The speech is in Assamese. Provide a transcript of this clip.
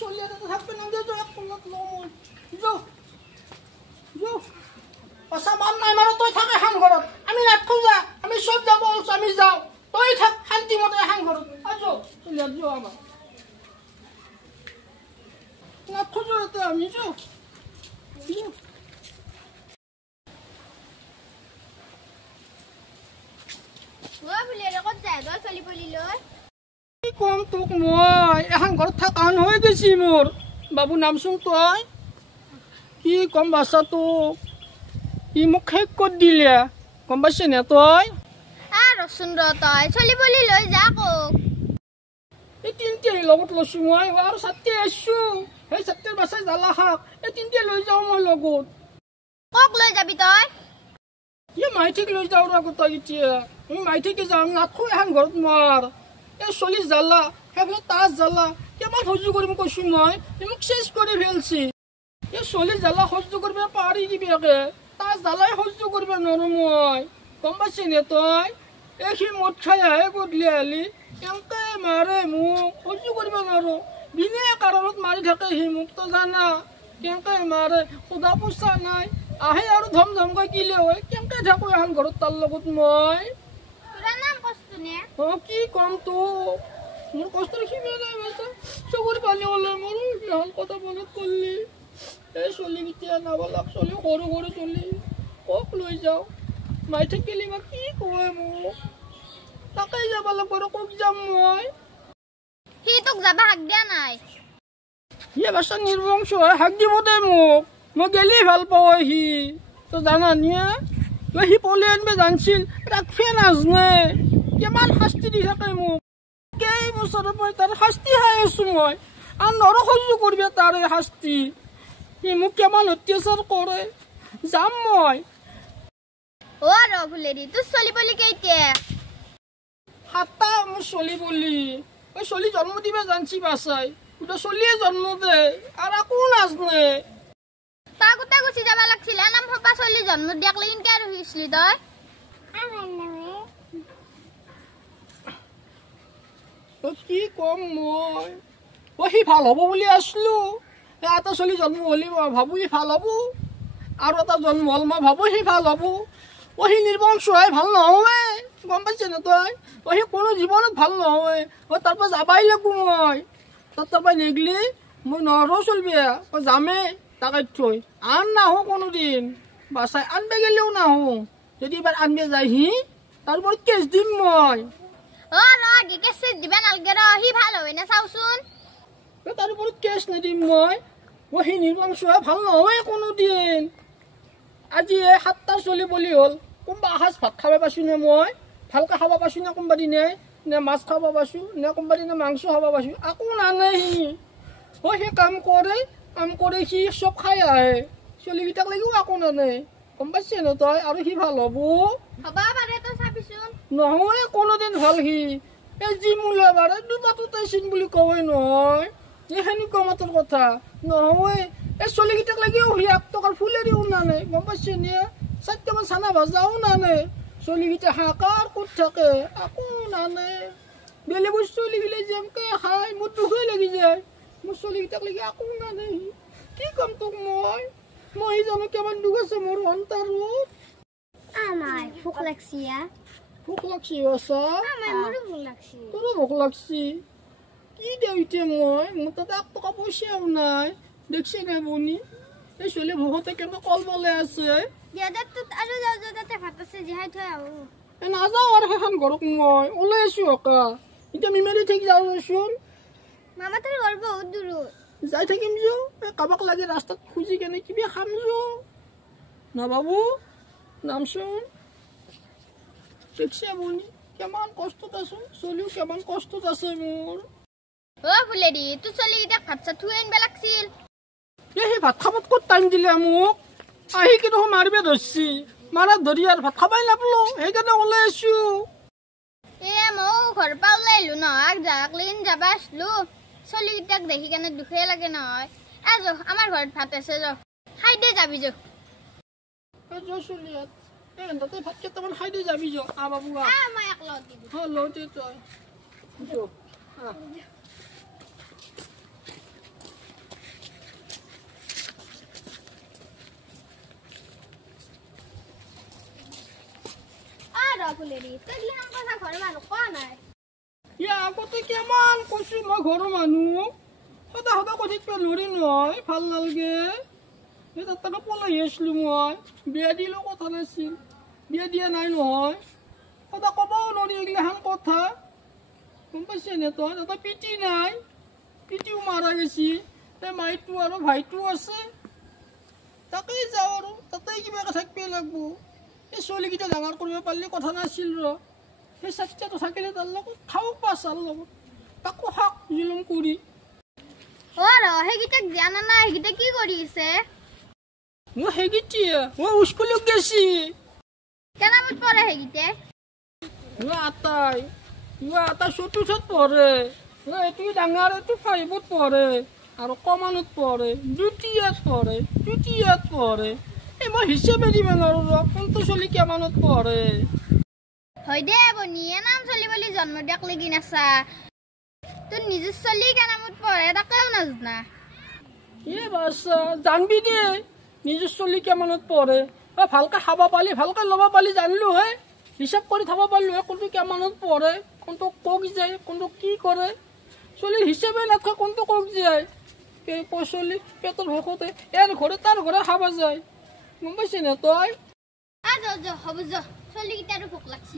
চলি এটা থাকবে না যে এক কোনত লম যো যো পাছা মান নাই মাৰো তই থাক এখন ঘৰত আমি নাথো যা আমি সব যাব আমি যাও তই থাক শান্তি মতে এখন ঘৰত আজো চলি যো আমাৰ নাথো যো আমি যো কম তোক মই এখন ঘৰত থাকান হৈ গৈছি মোৰ বাবু নামচোন তই কি কম বাচ্চা তোক ই মোক শেষ কৰি দিলে গম পাইছে নে তই ৰচোন ৰ তই চলি বলি লৈ যা কক এই তিনটে লগত লৈছো মই আৰু ছাত্ৰী আছো সেই ছাত্ৰীৰ বাচ্চাই জ্বালা খাক এই তিনটে লৈ যাওঁ মই লগত কক লৈ যাবি তই মাইঠিক লৈ যাওঁ আকৌ তই এতিয়া আমি মাইঠিকে যাম নাথো এখন ঘৰত মাৰ এই চলি জ্বালা সেইফালে তাচ জ্বালা কিমান সহ্য কৰিম কৈছো মই মোক চেচ কৰি ফেলছি এই চলি জ্বালা সহ্য কৰিব পাৰি দিবিয়াকে তাচ জ্বালাই সহ্য কৰিব নোৱাৰো মই গম পাইছি নে তই এই সি মদ খাই আহে গধূলি আলি কেনেকে মাৰে মোক সহ্য কৰিব নোৱাৰো বিনে কাৰণত মাৰি থাকে সি মোক তো জানা কেনেকে মাৰে সোধা পোছা নাই আহে আৰু ধম ধমকৈ কিলে হয় কেনেকে থাকো এখন ঘৰত তাৰ লগত মই কি কম তো মোৰ কষ্টৰ সীমা নাই বাচ্চা চকুৰ পানী ওলাই মোৰ এখন কথা মনত কৰিলি এই চলি কেতিয়া নাবালাক চলি সৰু সৰু চলি কক লৈ যাওঁ মাই থাকিলে বা কি কয় মোক তাকে যাব লাগিব আৰু কক যাম মই সি তোক যাবা হাক দিয়া নাই সি বাচ্চা নিৰ্বংশ হয় হাক দিব দে মোক মই গেলি ভাল পাওঁ সি তই জানা নিয়ে সি পলি আনিব জানছিল ৰাখে নাজনে কিমান শাস্তি দি থাকে মোক কেইবছৰৰ পৰা তাৰ শাস্তি খাই আছো মই আৰু নৰ সহ্য কৰিব তাৰে শাস্তি সি মোক কিমান অত্যাচাৰ কৰে যাম মই ফুলেৰি তোৰ চলি বলি কেইতিয়া 7টা মোৰ চলি বুলি ওই চলি জন্ম দিবা জানছি বাছাই ওটা চলিয়ে জন্ম দে আর আকো নাজনে তা গুটা গুছি যাবা লাগছিল নাম হবা চলি জন্ম দিয়াক লাগিন কে আর হইছলি তই কি কম মই ওহি ভাল হব বুলি আসলো এটা চলি জন্ম হলি ভাবু ই ভাল হব আর এটা জন্ম হল মই ভাবু হি ভাল হব ওহি নির্বংশ হয় ভাল নহবে গম পাইছে না তই ওহি কোনো জীবনত ভাল নহবে ও তারপর যাবাই লাগবো মই তারপর নেগলি মই নরো চলবি ও যামে তাকে থই আন না হো কোনোদিন বাসায় আনবে গেলেও না হো যদি এবার আনবে যাই হি তারপর কেস দিম মই আগে কেস দিবা নালগে র হি ভাল হবে না চাওছুন তারপর কেস নিদিম মই ওহি নির্বংশ ভাল নহবে কোনোদিন আজি 7টা চলি বলি হল কোনবা আহাজ ভাত খাবা পাইছো নে মই ভালকে খাবা পাইছো না কোনবা দিনে নে মাছ খাবা পাইছো নে কোনবা দিনে মাংস খাবা পাইছো আকো নানে হি ও হে কাম করে সি সব খাই আহে চলি গিটাক লাগিও আকো নানে গম পাইছে ন তই আৰু সি ভাল হব হবা পাৰে তো চাবিছুন নহয় কোনোদিন ভাল সি এই জি মুলা বাৰে দুবাটো তাইছিন বুলি কয় নহয় এখানি কমাতৰ কথা নহয় এই চলি গিটাক লাগিও সি 1 টকাৰ ফুলেৰিও নানে গম পাইছে নে 7টামান চানা ভাজাও নানে চলি গিটা হাকাৰ ক'ত থাকে আকো নানে বেলেগ চলি গিলে যেমকে খাই মোৰ দুখে লাগি যায় মোৰ চলি গিটাক লাগি আকো নানে কি কম তোক মই জানো কেমন দুখ আছে মোৰ অন্তৰত আমাৰ ভুক লাগছিয়া ভুক লাগছি আছা আমাৰ মোৰ ভুক লাগছি তোৰ ভুক লাগছি কি দেউতে মই মোৰ তাতে 1 টকা পয়সাও নাই দেখছি না বনি এই চলি ভুকতে কেন কল বলে আছে ইয়াতে তো আৰু যাও যাতে ভাত আছে জিহাই থৈ আও না যাও আর এখন ঘরক মই ওলাই আছো অকা এটা মিমেরি ঠিক যাও শুন মামা তোর ঘর বহুত দূর যাই থাকিম যো কাবাক লাগে রাস্তাত খুঁজি কেনে কিবি খাম যো না বাবু নামচোন দেখছি বনি কেমন কষ্টত আছো চলিও কেমন কষ্টত আছে মোর ফুলেরি তুই চলি গিটা ভাত চা থুই আনবা লাগছিল এই ভাত খাবত কত টাইম দিলে মোক আহি কি দেখো মারবে ধরছি মারা ধরি আর ভাত খাবাই নাপলো সেইকাৰণে ওলাই আছো মৌ ঘর পা ওলাইলো নহয় যাক লিন যাবা আসলো চলি গিটাক দেখি কেনে দুখে লাগে নহয় আজো আমার ঘৰত ভাত আছে যো খাই দে যাবি যো চলিয়াত তাতে ভাত কেইটামান খাই দে যাবি যো বাবু মই এক লগত দিবি লওঁতে তই ফুলেৰি তই গিলাখান কথা ঘৰৰ মানুহ কোৱা নাই ইয়া আগতে কিমান কৈছো মই ঘৰৰ মানুহ সদায় সদায় কৈ থাকিব নোৱাৰি নহয় ভাল নালাগে এই তাতে পলাই আছিলো মই বিয়া দিলেও কথা নাছিল বিয়া দিয়া নাই নহয় সদায় ক'বও নোৱাৰি এইগিলাখান কথা গম পাইছে নে তই তাতে পিটি নাই পিটিও মাৰা গৈছি এই মাইটো আৰু ভাইটো আছে তাকেই যাওঁ আৰু তাতেই কিবা থাকিব লাগিব এই ছোৱালীকেইটা ডাঙৰ কৰিব পাৰিলে কথা নাছিল ৰ সেই চাৰিটাটো থাকিলে তাৰ লগত খাওক পাছাৰ লগত তাকো শাক জুলুম কৰি সেইকেইটাক দিয়া না নাই সেইকেইটা কি কৰি আছে মই সেইকেইটিয়ে মই স্কুলত গেছি কেনামত পৰে সেইকেইটা মই আটাই চতুৰ্থত পঢ়ে এইটো ডাঙৰ এইটো 5ত পঢ়ে আৰু কমানত পঢ়ে দ্বিতীয়ত পঢ়ে এই মই হিচাপে দিব নোৱাৰো ৰ কোনটো ছোৱালী কিমানত পঢ়ে হয় দে বনিয়ে নাম চলি বুলি জন্ম দিয়াক লাগি নাছা তোৰ নিজৰ চলি কেনামত পঢ়ে তাকেও নাজনা বাচ্চা জানবি দে নিজৰ ছোৱালী কিমানত পঢ়ে ভালকে খাব পালি ভালকে ল'ব পালি জানিলো হে হিচাপ কৰি থব পাৰিলো হে কোনটো কিমানত পঢ়ে কোনটো কক যায় কোনটো কি কৰে ছোৱালীৰ হিচাপে নাথাকে কোনটো কক যায় ছোৱালী পেটৰ ভোকতে ইয়াৰ ঘৰে তাৰ ঘৰে খাব যায় গম পাইছে নে তই হ'ব যা চলিকেইটাৰো ভোক লাগছি